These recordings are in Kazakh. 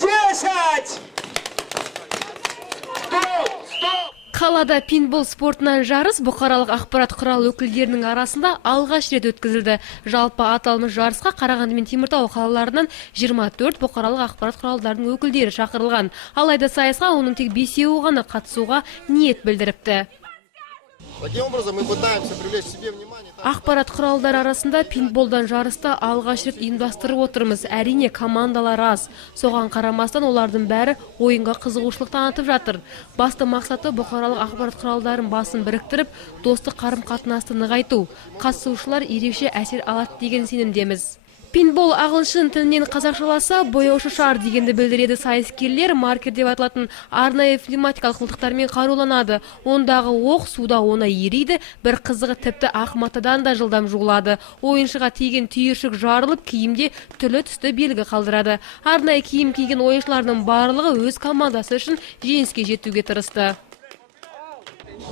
10. Қалада пинбол спортынан жарыс бұқаралық ақпарат құрал өкілдерінің арасында алғаш рет өткізілді. Жалпы аталмыш жарысқа Қарағанды мен Теміртау қалаларынан 24 бұқаралық ақпарат құралдарының өкілдері шақырылған. Алайда сайысқа оның тек 5-еуі ғана қатысуға ниет білдіріпті. Таким образом мы пытаемся привлечь к себе внимание. Ақпарат құралдар арасында пинболдан жарысты алғаш рет ұйымдастырып отырмыз. Әрине командалар аз. Соған қарамастан олардың бәрі ойынға қызығушылық танытып жатыр. Басты мақсаты бұқаралық ақпарат құралдарын басын біріктіріп, достық қарым-қатынасты нығайту. Қатысушылар ерекше әсер алады деген сенімдеміз. Пинбол ағылшын тілінен қазақшаласа бояушы шар дегенді білдіреді. Сайыскерлер маркер деп аталатын арнайы пневматикалық мылтықтармен қаруланады. Ондағы оқ суда оны ериді, бір қызығы тіпті ақ матадан да жылдам жуылады. Ойыншыға тиген түйіршік жарылып, киімде түрлі түсті белгі қалдырады. Арнайы киім киген ойыншылардың барлығы өз командасы үшін жеңіске жетуге тырысты.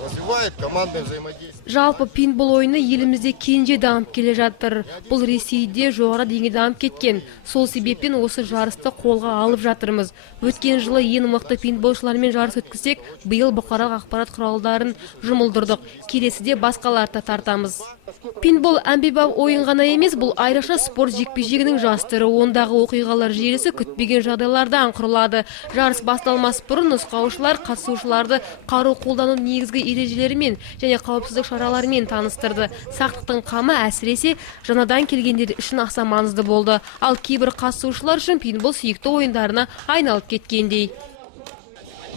Развивает командное взаимодействие. Жалпы пинбол ойыны елімізде кенже дамып келе жатыр. Бұл Ресейде жоғары деңгейде дамып кеткен. Сол себептен осы жарысты қолға алып жатырмыз. Өткен жылы ең мықты пинболшылармен жарыс өткізсек, биыл бұқаралық ақпарат құралдарын жұмылдырдық. Келесіде басқаларды тартамыз. Пинбол әмбебап ойын ғана емес, бұл айрықша спорт жекпе-жегінің жас түрі. Ондағы оқиғалар желісі күтпеген жағдайлардан құрылады. Жарыс басталмас бұрын нұсқаушылар қатысушыларды қару қолдану негізгі ережелерімен және қауіпсіздік шараларымен таныстырды. Сақтықтың қамы әсіресе жаңадан келгендер үшін аса маңызды болды. Ал кейбір қатысушылар үшін пинбол сүйікті ойындарына айналып кеткендей.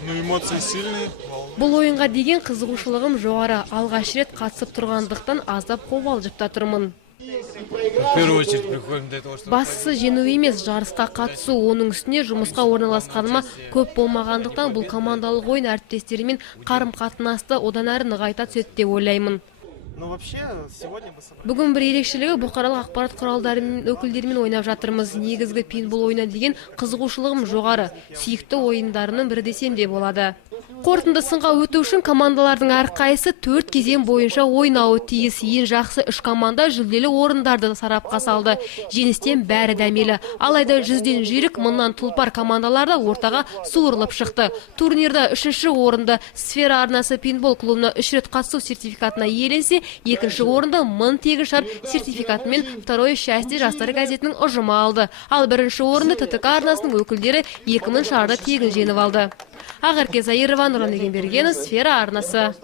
Эмоции сильные. Бұл ойынға деген қызығушылығым жоғары. Алғаш рет қатысып тұрғандықтан аздап қобалжып та тұрмын. В первую очередь приходим для того, чтобы... Бастысы жеңу емес, жарысқа қатысу. Оның үстіне жұмысқа орналасқаныма көп болмағандықтан бұл командалық ойын әріптестерімен қарым-қатынасты одан әрі нығайта түседі деп ойлаймын. Но вообще, сегодня... Бүгін бір ерекшелігі бұқаралық ақпарат құралдарымен өкілдерімен ойнап жатырмыз. Негізгі пинбол ойына деген қызығушылығым жоғары. Сүйікті ойындарының бірі десем де болады. Қорытынды сынға өту үшін командалардың әрқайсысы 4 кезең бойынша ойнауы тиіс. Ең жақсы 3 команда жүлделі орындарды сарапқа салды. Жеңістен бәрі дәмелі. Алайда 100-ден жүйрік, 1000-нан тұлпар командаларда ортаға суырылып шықты. Турнирда 3-ші орынды Сфера арнасы пинбол клубына 3 рет қатысу сертификатына иеленсе, 2-ші орынды 1000 тегін шар сертификатымен второе счастье жастары газетінің ұжымы алды. Ал 1-ші орынды ТТК арнасының өкілдері 2000 шарды тегін жеңіп алды. Ақерке Заирова, Нұран Егенбергенов, Сфера арнасы.